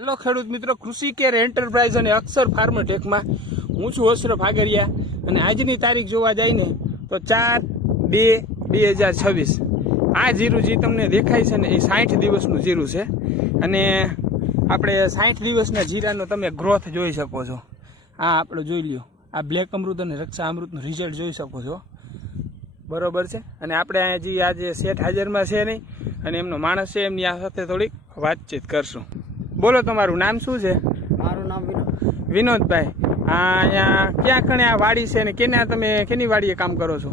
Hello ખેડૂત મિત્રો, કૃષિ કેર એન્ટરપ્રાઇઝ અને અક્ષર ફાર્મટેકમાં હું છું અશરફ આગરિયા અને આજની તારીખ જોવા જાય ને તો 4/2/2026 આ જીરું જે તમને દેખાય છે ને એ 60 દિવસનું જીરું છે અને આપણે 60 દિવસના જીરાનો તમે ગ્રોથ જોઈ શકો છો. આ આપણે જોઈ લ્યો, આ બ્લેક અમૃત અને રક્ષા અમૃતનું રિઝલ્ટ જોઈ શકો છો, બરોબર છે. અને આપણે હજી આજે શેઠ હાજરમાં છે નહીં અને એમનો માણસ છે, એમની આ સાથે થોડીક વાતચીત કરશું. બોલો, તમારું નામ શું છે? મારું નામ વિનોદભાઈ. અહીંયા ક્યાં કણે આ વાડી છે ને તમે કેની વાડીએ કામ કરો છો?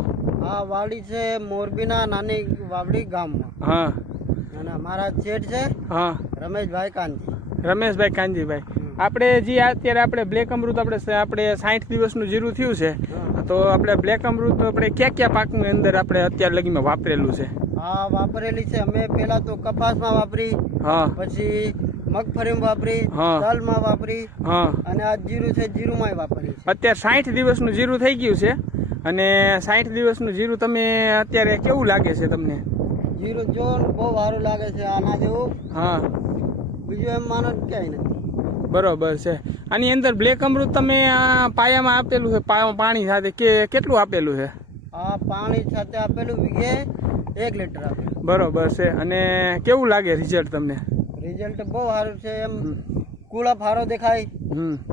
આ વાડી છે મોરબીના નાની વાવડી ગામમાં. હા. અને અમારા શેઠ છે હા, રમેશભાઈ કાનજી. રમેશભાઈ કાનજીભાઈ. આપણે જે અત્યારે આપણે બ્લેક અમૃત આપણે 60 દિવસનું જીરું થયું છે, તો આપણે બ્લેક અમૃત આપણે ક્યાં પાકની અંદર આપણે અત્યાર લગીમાં વાપરેલું છે? હા, વાપરેલી છે. અમે પેલા તો કપાસમાં વાપરી, હા, પછી મગફળીમાં વાપરી, હા, તલમાં વાપરી, હા, અને આ જીરું છે જીરુંમાં વાપરી. અત્યારે 60 દિવસનું જીરું થઈ ગયું છે અને 60 દિવસનું જીરું તમે અત્યારે કેવું લાગે છે તમને? જીરું જો બહુ સારું લાગે છે, આના જેવું. હા, બીજું એમ માનો ક્યાંય નથી. બરોબર છે. આની અંદર બ્લેક અમૃત તમે આ પાયામાં આપેલું છે, પાણી સાથે કેટલું આપેલું છે? આ પાણી સાથે આપેલું વીઘે 1 લીટર આપેલું. બરોબર છે. અને કેવું લાગે રિઝલ્ટ તમને? રિઝલ્ટ બહુ સારું છે. એમ કુળા ફારો દેખાય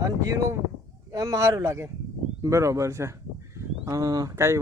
અને જીરું એમ સારું લાગે. બરોબર છે. કાંઈ